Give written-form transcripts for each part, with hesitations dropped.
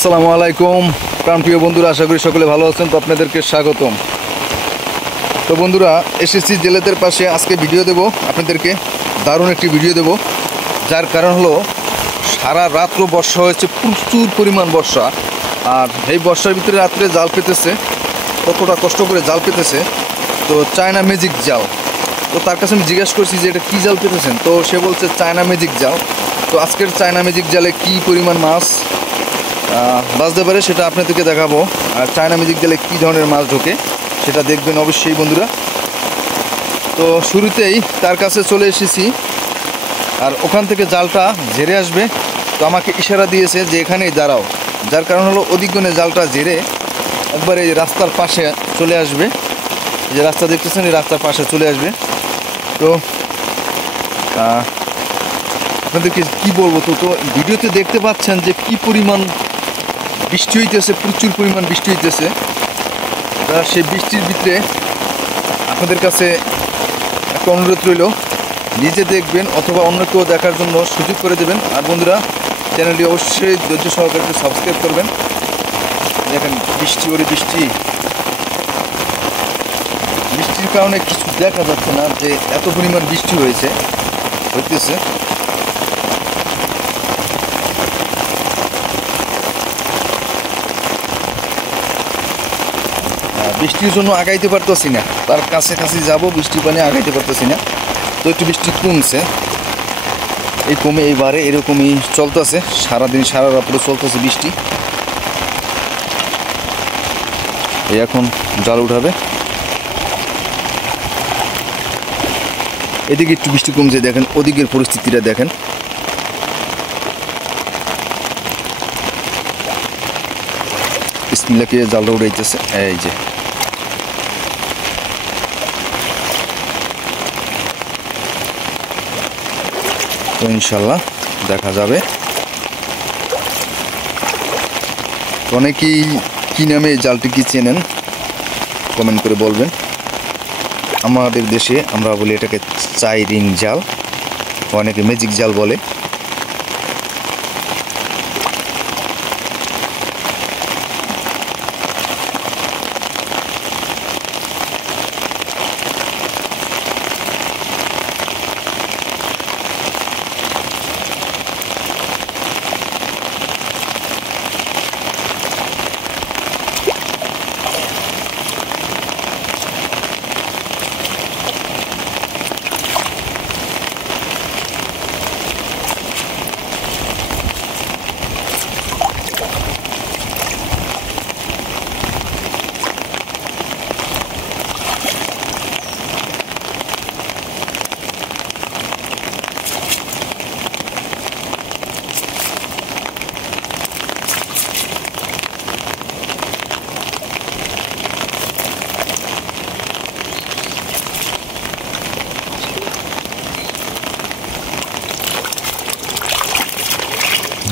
আসসালামু আলাইকুম প্রাণপ্রিয় বন্ধুরা, আশা করি সকলে ভালো আছেন। তো আপনাদেরকে স্বাগতম। তো বন্ধুরা, এসএসসি জেলেদের পাশে আজকে ভিডিও দেব আপনাদেরকে, দারুণ একটি ভিডিও দেব। যার কারণ হলো সারা রাত্র বর্ষা হয়েছে, প্রচুর পরিমাণ বর্ষা। আর এই বর্ষার ভিতরে রাত্রে জাল পেতেছে, কতটা কষ্ট করে জাল পেতেছে। তো চায়না ম্যাজিক জাল। তো তার কাছে আমি জিজ্ঞাসা করছি যে এটা কী জাল পেতেছেন, তো সে বলছে চায়না ম্যাজিক জাল। তো আজকের চায়না ম্যাজিক জালে কী পরিমাণ মাছ বাঁচতে পারে সেটা আপনাদেরকে দেখাবো। আর চায়না ম্যাজিক জালে কী ধরনের মাছ ঢোকে সেটা দেখবেন অবশ্যই বন্ধুরা। তো শুরুতেই তার কাছে চলে এসেছি, আর ওখান থেকে জালটা ঝেড়ে আসবে। তো আমাকে ইশারা দিয়েছে যে এখানেই দাঁড়াও। যার কারণ হলো অধিকগুণে জালটা ঝেড়ে একবারে এই রাস্তার পাশে চলে আসবে। যে রাস্তা দেখতেছেন, এই রাস্তার পাশে চলে আসবে। তো আপনাদেরকে কী বলবো, তো ভিডিওতে দেখতে পাচ্ছেন যে কী পরিমাণ বৃষ্টি হইতেছে, প্রচুর পরিমাণ বৃষ্টি হইতেছে। সেই বৃষ্টির ভিতরে আপনাদের কাছে একটা অনুরোধ রইল, নিজে দেখবেন অথবা অন্য কেউ দেখার জন্য সুযোগ করে দেবেন। আর বন্ধুরা, চ্যানেলটি অবশ্যই ধৈর্য সহকারে সাবস্ক্রাইব করবেন। দেখেন বৃষ্টি, ওরে বৃষ্টি, বৃষ্টির কারণে কিছু দেখা যাচ্ছে না, যে এত পরিমাণ বৃষ্টি হইতেছে। বৃষ্টির জন্য আগাইতে পারতেছি না, তার কাছাকাছি যাব, বৃষ্টির পানি আগাইতে পারতেছি না। তো একটু বৃষ্টি কমছে, এই কমে এইবারে এরকমই চলতেছে, সারাদিন সারা রাত্রে চলতেছে বৃষ্টি। এই এখন জাল উঠাবে, এদিকে একটু বৃষ্টি কমছে, দেখেন ওদিকের পরিস্থিতিটা দেখেন। বিসমিল্লাহ জালটা উঠাইতেছে, এই যে তো ইনশাল্লাহ দেখা যাবে। অনেকেই কী নামে এই জালটি কি চেনেন কমেন্ট করে বলবেন। আমাদের দেশে আমরা বলি এটাকে চাইরিং জাল, অনেকে ম্যাজিক জাল বলে।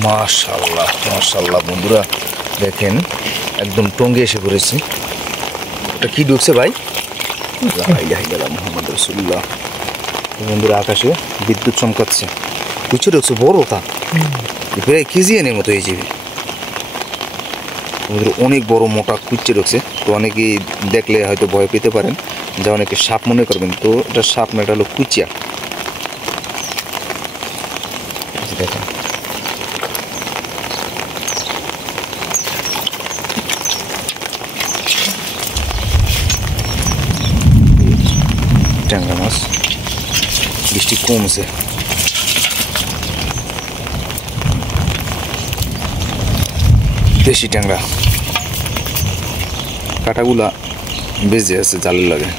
মাশাআল্লাহ মাশাআল্লাহ বন্ধুরা, দেখেন একদম টঙ্গে এসে পড়েছে। এটা কি ঢুকছে ভাই? মুহাম্মদ রাসূলুল্লাহ। বন্ধুরা, আকাশে বিদ্যুৎ চমকাচ্ছে, কুচে ঢুকছে, বড় তা প্রায় কেজি এনের মতো এই যাবে বন্ধুরা, অনেক বড় মোটা কুচে ঢুকছে। তো অনেকেই দেখলে হয়তো ভয় পেতে পারেন, যা অনেকে সাপ মনে করবেন। তো এটা সাপ না, এটা হলো কুচিয়া। দেখেন ট্যাংরা মাছ, বৃষ্টি কমছে। দেশি ট্যাংরা, কাঁটাগুলা বেজে আছে জালের লাগে।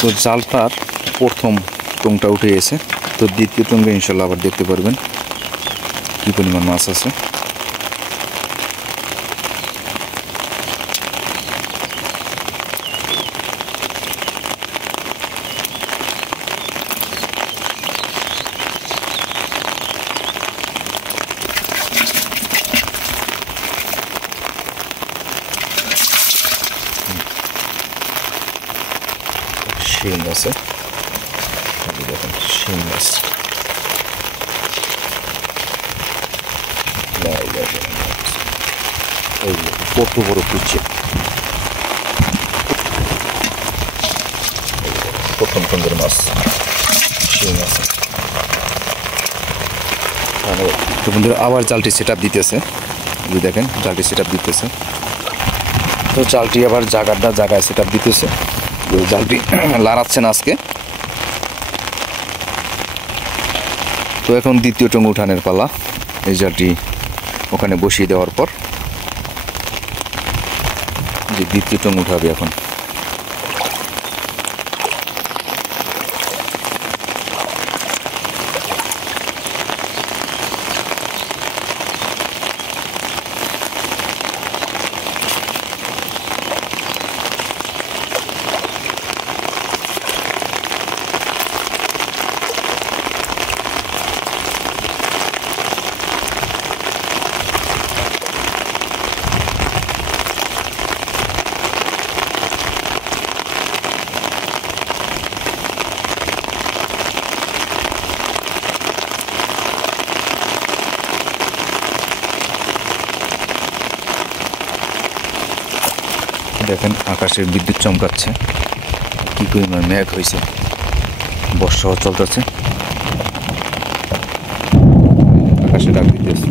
তো জালটার প্রথম টংটা উঠে গেছে, তো দ্বিতীয় টঙ্গে ইনশাল্লাহ আবার দেখতে পারবেন কী পরিমাণ মাছ আছে। শিং আছে, দেখেন শিং মাছ। কত বড় কুচি, প্রথম সুন্দর মাছ শিং আছে। তো বন্ধুরা আবার জালটি সেট আপ দিতেছে, দেখেন জালটি সেট আপ দিতেছে। তো জালটি আবার জায়গায় সেট আপ দিতেছে, জালটি লাড়াচ্ছে না আজকে। তো এখন দ্বিতীয় টঙ্গ উঠানের পালা। এই জালটি ওখানে বসিয়ে দেওয়ার পর যে দ্বিতীয় টঙ্গ উঠাবে এখন। দেখেন আকাশে বিদ্যুৎ চমকাচ্ছে, কি পরিমাণ মেঘ হয়েছে, বর্ষাও চলতেছে, আকাশে ডাক দিতেছে।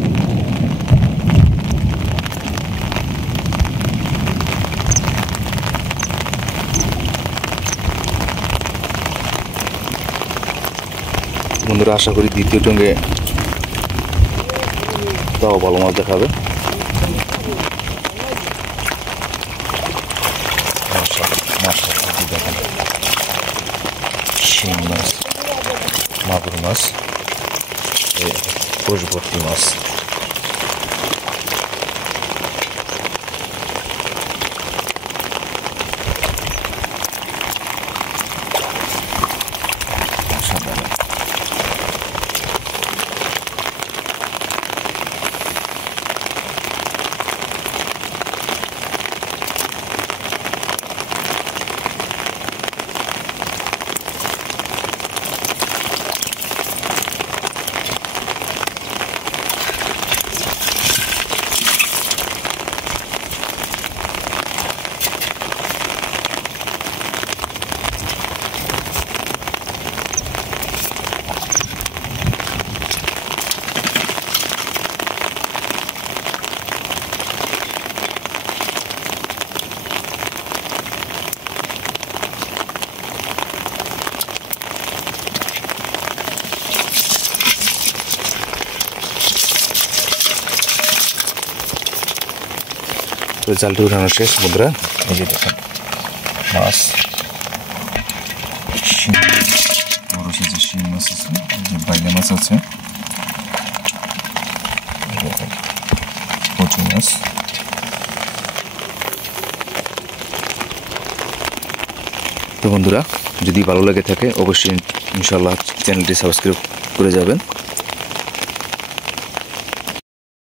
বন্ধুরা আশা করি দ্বিতীয় টঙ্গে তাও ভালো মাছ দেখাবে। দেখেন শিং মাছ, মাগুর মাছ, কোষ ভর্তি মাছ। তো জালটি উঠানো শেষ বন্ধুরা, এই যে দেখেন মাছ, বড় সাইজের শিং মাছ আছে, বাইলা মাছ আছে, পুঁটি মাছ। তো বন্ধুরা যদি ভালো লেগে থাকে অবশ্যই ইনশাআল্লাহ চ্যানেলটি সাবস্ক্রাইব করে যাবেন।